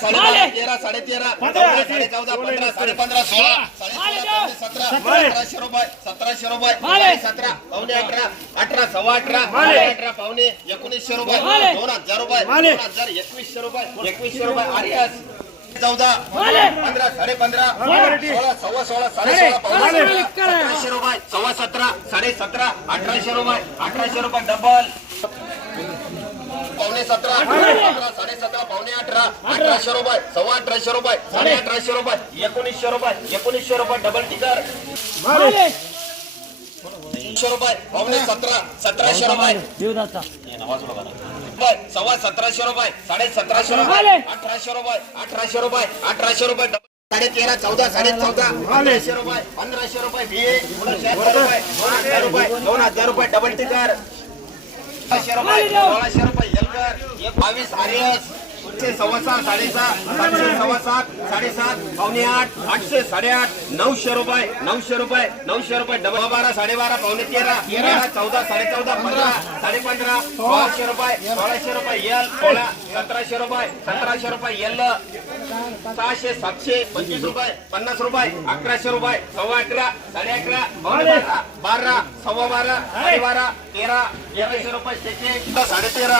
तेरा साडे चौदा पावणे एकोणीसशे दोन हजार रुपये दोन हजार एकवीसशे रुपये एकवीसशे रुपये चौदा पंधरा साडे पंधरा सव्वा सोळा साडे रुपये सव्वा सतरा साडे सतरा अठराशे रुपये अठराशे रुपये डबल पावणे सतरा साडे पावणे अठरा अठराशे रुपये सव्वा अठराशे रुपये साडे अठराशे रुपये एकोणीसशे रुपये एकोणीसशे रुपये डबल टिकर तीनशे रुपये पावणे सतरा सतराशे रुपये सव्वा सतराशे रुपये साडे सतराशे रुपये अठराशे रुपये अठराशे रुपये अठराशे रुपये साडे तेरा चौदा साडे चौदा पंधराशे रुपये पंधराशे रुपये दोन हजार रुपये दोन हजार रुपये डबल टिकर सहाशे रुपये सोळाशे बावीस आर्यस आठशे सव्वा सहा साडेसहा सातशे सव्वा सात साडेसात पावणे आठ आठशे साडेआठ नऊशे रुपये नऊशे रुपये नऊशे रुपये डबा बारा साडेबारा पावणे तेरा तेरा चौदा चौदा पंधरा साडेपंधरा सोळाशे रुपये सोळाशे रुपये एल सोळा सतराशे रुपये सतराशे रुपये एल सहाशे सातशे पंचवीस रुपये पन्नास रुपये अकराशे रुपये सव्वा अकरा साडे अकरा बारा सव्वा बारा साडे बारा तेरा तेराशे रुपये साडे तेरा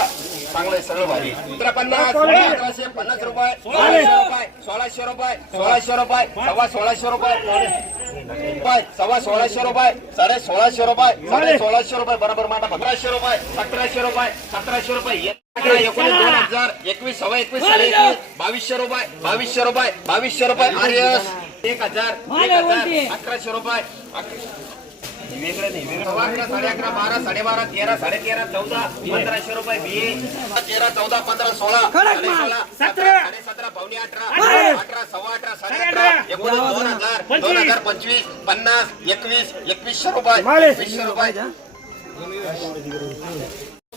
चांगलं सगळं भारी सतरा पन्नास रुपये सोळाशे रुपये सोळाशे रुपये सोळाशे रुपये सव्वा सोळाशे रुपये सव्वा सोळाशे रुपये साडे सोळाशे रुपये साडे सोळाशे रुपये बरोबर मांडा पंधराशे रुपये सतराशे रुपये सतराशे रुपये एकोणीस दोन हजार एकवीस सव्वा एकवीस साडे एकवीस बावीसशे रुपये बावीसशे रुपये बावीसशे रुपये आर्यस एक हजार एक हजार अकराशे रुपये साडे अकरा बारा साडेबारा तेरा साडे तेरा चौदा पंधराशे रुपये बीए तेरा चौदा पंधरा सोळा सतरा साडे सतरा पावणे अठरा अठरा सव्वा अठरा साडे अकरा एकोणव दोन हजार दोन हजार पंचवीस पन्नास एकवीस एकवीसशे रुपये एकवीसशे रुपये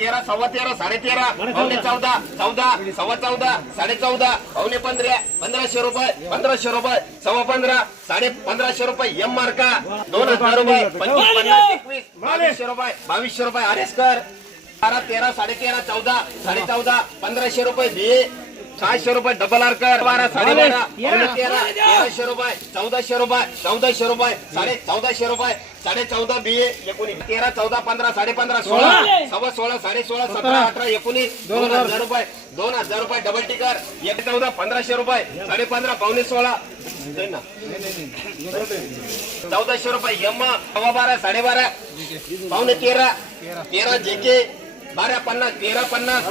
तेरा सव्वा तेरा साडे तेरा पावणे चौदा चौदा सव्वा चौदा साडे चौदा पावणे पंधरा पंधराशे रुपये पंधराशे रुपये सव्वा पंधरा साडे पंधराशे रुपये एम मार्का दोन हजार रुपये पंचवीस पन्नास एकवीस बावीसशे रुपये बावीसशे रुपये आरेस्कर बारा तेरा साडे तेरा चौदा साडे चौदा पंधराशे रुपये बी सहाशे रुपये डबल आर कर बारा साडेबारा तेरा तेराशे रुपये चौदाशे रुपये चौदाशे रुपये साडे चौदाशे रुपये साडे चौदा बी एकोणीस तेरा चौदा पंधरा साडे पंधरा सोळा सव्वा सोळा साडे सोळा सतरा अठरा एकोणीस दोन हजार रुपये दोन हजार रुपये डबल टिकर एक चौदा पंधराशे रुपये साडे पंधरा पावणे सोळा चौदाशे रुपये यम्मा सव्वा बारा साडेबारा पावणे तेरा तेरा जेके बारा पन्नास तेरा पन्नास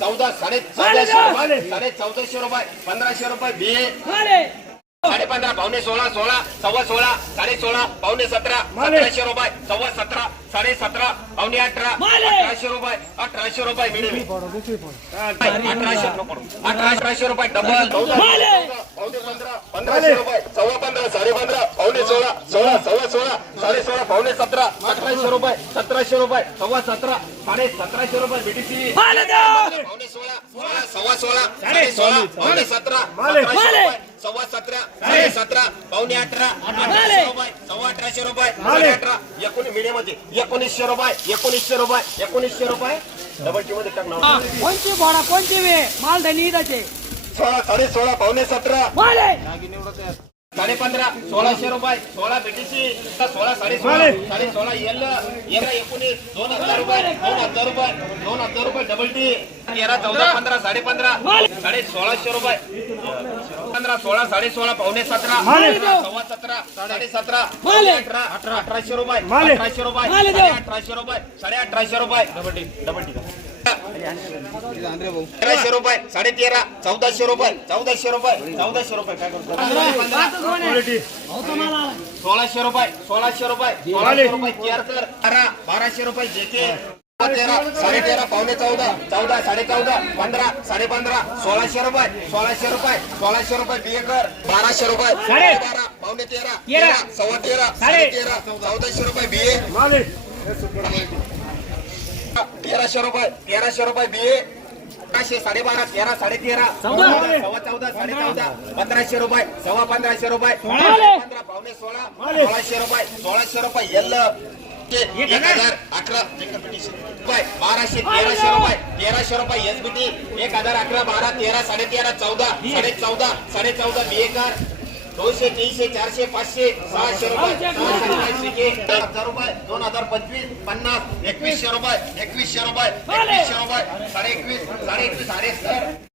चौदा साडे चौदाशे रुपये साडे चौदाशे रुपये पंधराशे रुपये बी साडे पंधरा पावणे सोळा सोळा सव्वा सोळा साडे सोळा पावणे सतरा पंधराशे रुपये सव्वा सतरा साडे सतरा पावणे अठरा अठराशे रुपये अठराशे रुपये अठराशे अठराशे रुपये डबल पंधरा पंधराशे रुपये सव्वा पंधरा साडे पंधरा साडे सोळा पावणे सतरा सतराशे रुपये सतराशे सव्वा सतरा साडे सतराशे रुपये बीटीसी पावणे सोळा सोळा सव्वा सोळा सोळा पावणे सतरा सव्वा सतरा सतरा पावणे अठराशे रुपये सव्वा अठराशे रुपये साडे अठरा एकोणीस मीडियामध्ये एकोणीसशे रुपये एकोणीसशे रुपये एकोणीसशे रुपये डबल टी मध्ये कोणती कोणची बोडा कोणची वे मालधनी सोळा साडे सोळा पावणे सतरा साडे पंधरा सोळाशे रुपये सोळा बीटीसी सोळा साडे सोळा साडे सोळा एकोणीस दोन हजार रुपये दोन हजार रुपये दोन हजार रुपये डबल टी पंधरा साडे पंधरा साडे सोळाशे रुपये पंधरा सोळा साडे सोळा पावणे सतरा सव्वा सतरा साडे सतरा अठरा अठरा अठराशे रुपये अठराशे रुपये अठराशे रुपये साडे अठराशे रुपये डबल टी डबल टी तेराशे रुपये साडे तेरा चौदाशे रुपये चौदाशे रुपये चौदाशे रुपये काय करतो सोळाशे रुपये सोळाशे रुपये सोळाशे रुपये तेहत्तर अठरा बाराशे रुपये जेके तेरा साडे तेरा पावणे चौदा चौदा साडे चौदा पंधरा साडे पंधरा सोळाशे रुपये सोळाशे रुपये सोळाशे रुपये कर बाराशे रुपये साडे बारा पावणे तेरा तेरा सव्वा तेरा साडे तेरा चौदाशे रुपये बी ए तेराशे रुपये तेराशे रुपये बीए अकराशे साडेबारा तेरा साडे तेरा सव्वा चौदा साडे चौदा पंधराशे रुपये सव्वा पंधराशे रुपये पंधरा पावणे सोळा सोळाशे रुपये सोळाशे रुपये येल्ल एक हजार अकरा बाराशे तेराशे रुपये तेराशे रुपये एसबीटी एक हजार अकरा बारा तेरा साडे तेरा चौदा साडे चौदा साडे चौदा कार दोनशे तीनशे चारशे पाचशे सहाशे रुपये हजार रुपये दोन हजार पंचवीस पन्नास एकवीसशे रुपये एकवीसशे रुपये एकवीसशे रुपये साडे एकवीस साडे एकवीस साडे